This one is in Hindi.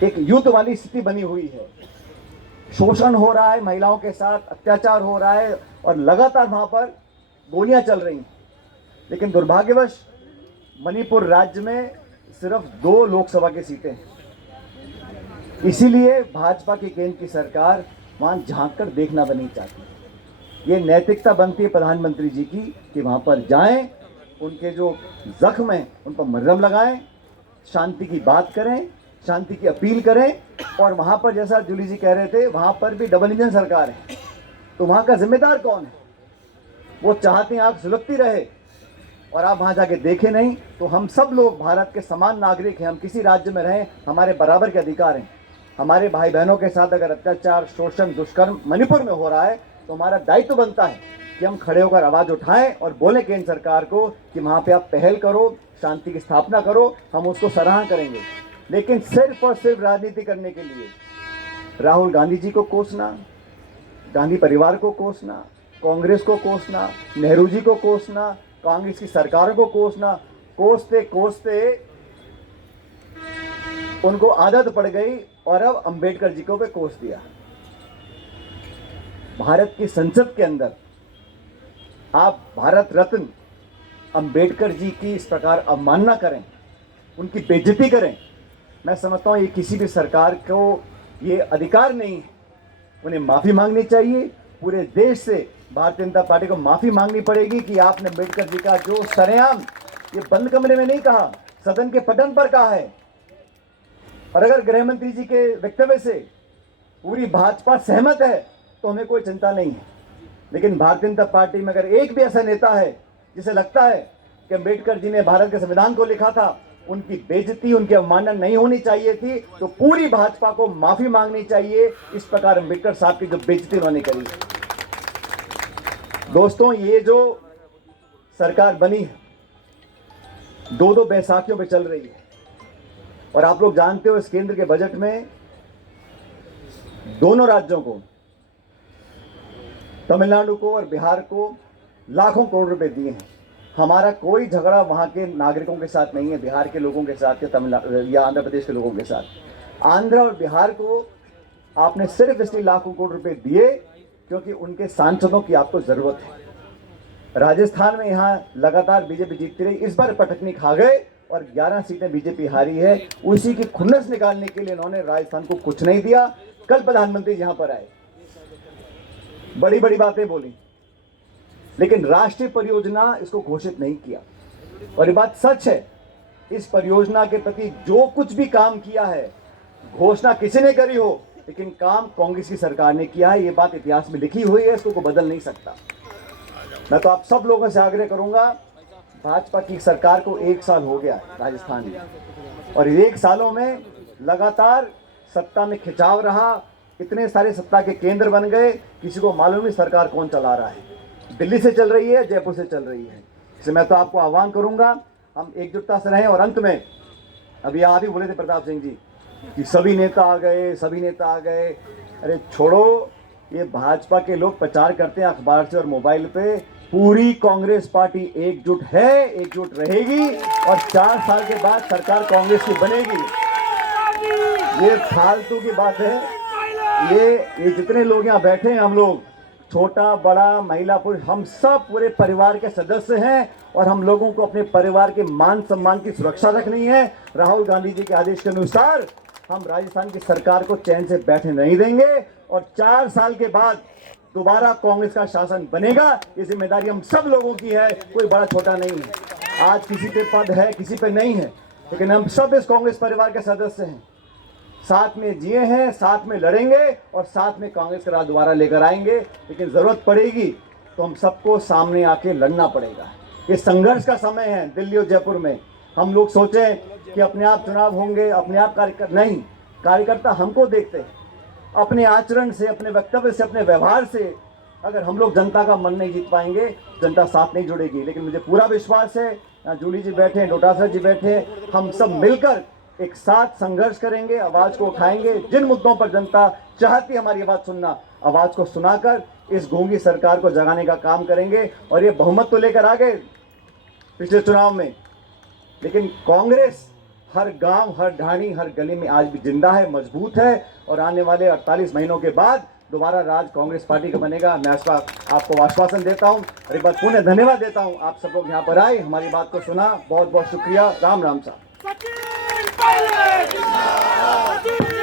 एक युद्ध वाली स्थिति बनी हुई है। शोषण हो रहा है, महिलाओं के साथ अत्याचार हो रहा है और लगातार वहाँ पर गोलियां चल रही हैं। लेकिन दुर्भाग्यवश मणिपुर राज्य में सिर्फ 2 लोकसभा की सीटें हैं। इसीलिए भाजपा की केंद्र की सरकार वहाँ झांक कर देखना भी नहीं चाहती। ये नैतिकता बनती है प्रधानमंत्री जी की कि वहाँ पर जाएं, उनके जो जख्म हैं उन पर मरहम लगाएं, शांति की बात करें, शांति की अपील करें। और वहाँ पर जैसा जूली जी कह रहे थे, वहाँ पर भी डबल इंजन सरकार है, तो वहाँ का जिम्मेदार कौन है? वो चाहते हैं आप सुलगती रहे और आप वहाँ जाके देखें नहीं। तो हम सब लोग भारत के समान नागरिक हैं, हम किसी राज्य में रहें, हमारे बराबर के अधिकार हैं। हमारे भाई बहनों के साथ अगर अत्याचार, शोषण, दुष्कर्म मणिपुर में हो रहा है तो हमारा दायित्व बनता है कि हम खड़े होकर आवाज़ उठाएं और बोलें केंद्र सरकार को कि वहाँ पे आप पहल करो, शांति की स्थापना करो, हम उसको सराहना करेंगे। लेकिन सिर्फ और सिर्फ राजनीति करने के लिए राहुल गांधी जी को कोसना, गांधी परिवार को कोसना, कांग्रेस को कोसना, नेहरू जी को कोसना, कांग्रेस की सरकारों को कोसना, कोसते कोसते उनको आदत पड़ गई और अब अंबेडकर जी को भी कोस दिया। भारत की संसद के अंदर आप भारत रत्न अंबेडकर जी की इस प्रकार अवमानना करें, उनकी बेइज्जती करें, मैं समझता हूँ ये किसी भी सरकार को ये अधिकार नहीं है। उन्हें माफ़ी मांगनी चाहिए। पूरे देश से भारतीय जनता पार्टी को माफ़ी मांगनी पड़ेगी कि आपने अंबेडकर जी का जो सरेआम ये बंद कमरे में नहीं कहा, सदन के पटल पर कहा है। और अगर गृह मंत्री जी के वक्तव्य से पूरी भाजपा सहमत है तो हमें कोई चिंता नहीं है। लेकिन भारतीय जनता पार्टी में अगर एक भी ऐसा नेता है जिसे लगता है कि अंबेडकर जी ने भारत के संविधान को लिखा था, उनकी बेइज्जती, उनकी अवमानना नहीं होनी चाहिए थी, तो पूरी भाजपा को माफी मांगनी चाहिए इस प्रकार अंबेडकर साहब की जो बेइज्जती उन्होंने करी। दोस्तों, ये जो सरकार बनी है 2-2 बैसाखियों पे चल रही है और आप लोग जानते हो इस केंद्र के बजट में दोनों राज्यों को, तमिलनाडु को और बिहार को लाखों करोड़ रुपए दिए हैं। हमारा कोई झगड़ा वहाँ के नागरिकों के साथ नहीं है, बिहार के लोगों के साथ या तमिलनाडु या आंध्र प्रदेश के लोगों के साथ। आंध्र और बिहार को आपने सिर्फ इसलिए लाखों करोड़ रुपए दिए क्योंकि उनके सांसदों की आपको ज़रूरत है। राजस्थान में यहाँ लगातार बीजेपी जीतती रही, इस बार पटकनी खा गए और 11 सीटें बीजेपी हारी है। उसी की खुन्नस निकालने के लिए इन्होंने राजस्थान को कुछ नहीं दिया। कल प्रधानमंत्री यहाँ पर आए, बड़ी बड़ी बातें बोली, लेकिन राष्ट्रीय परियोजना इसको घोषित नहीं किया। और ये बात सच है, इस परियोजना के प्रति जो कुछ भी काम किया है, घोषणा किसी ने करी हो, लेकिन काम कांग्रेस की सरकार ने किया है। ये बात इतिहास में लिखी हुई है, इसको कोई बदल नहीं सकता। मैं तो आप सब लोगों से आग्रह करूंगा, भाजपा की सरकार को 1 साल हो गया राजस्थान में, और 1 सालों में लगातार सत्ता में खिंचाव रहा, इतने सारे सत्ता के केंद्र बन गए, किसी को मालूम नहीं सरकार कौन चला रहा है, दिल्ली से चल रही है, जयपुर से चल रही है। इसलिए मैं तो आपको आह्वान करूंगा, हम एकजुटता से रहें। और अंत में, अभी आप ही बोले थे प्रताप सिंह जी कि सभी नेता आ गए, सभी नेता आ गए। अरे छोड़ो, ये भाजपा के लोग प्रचार करते हैं अखबार से और मोबाइल पे, पूरी कांग्रेस पार्टी एकजुट है, एकजुट रहेगी और 4 साल के बाद सरकार कांग्रेस की बनेगी। ये फालतू की बात है। ये जितने लोग यहाँ बैठे हैं, हम लोग छोटा बड़ा, महिला पुरुष, हम सब पूरे परिवार के सदस्य हैं और हम लोगों को अपने परिवार के मान सम्मान की सुरक्षा रखनी है। राहुल गांधी जी के आदेश के अनुसार हम राजस्थान की सरकार को चैन से बैठने नहीं देंगे और 4 साल के बाद दोबारा कांग्रेस का शासन बनेगा। ये जिम्मेदारी हम सब लोगों की है, कोई बड़ा छोटा नहीं है। आज किसी पे पद है, किसी पे नहीं है, लेकिन हम सब इस कांग्रेस परिवार के सदस्य हैं, साथ में जिए हैं, साथ में लड़ेंगे और साथ में कांग्रेस का राज दोबारा लेकर आएंगे। लेकिन जरूरत पड़ेगी तो हम सबको सामने आके लड़ना पड़ेगा। ये संघर्ष का समय है। दिल्ली और जयपुर में हम लोग सोचें कि अपने आप चुनाव होंगे, अपने आप नहीं, कार्यकर्ता हमको देखते हैं। अपने आचरण से, अपने वक्तव्य से, अपने व्यवहार से अगर हम लोग जनता का मन नहीं जीत पाएंगे, जनता साथ नहीं जुड़ेगी। लेकिन मुझे पूरा विश्वास है, यहाँ जूली जी बैठे हैं, डोटासरा जी बैठे हैं, हम सब मिलकर एक साथ संघर्ष करेंगे, आवाज को उठाएंगे। जिन मुद्दों पर जनता चाहती है हमारी आवाज सुनना, आवाज को सुनाकर इस गूंगी सरकार को जगाने का काम करेंगे। और ये बहुमत तो लेकर आ गए पिछले चुनाव में, लेकिन कांग्रेस हर गांव, हर ढाणी, हर गली में आज भी जिंदा है, मजबूत है और आने वाले 48 महीनों के बाद दोबारा राज कांग्रेस पार्टी का बनेगा। मैं आपको आश्वासन देता हूं और एक बार पुनः धन्यवाद देता हूं। आप सब लोग यहाँ पर आए, हमारी बात को सुना, बहुत बहुत शुक्रिया। राम राम साहब।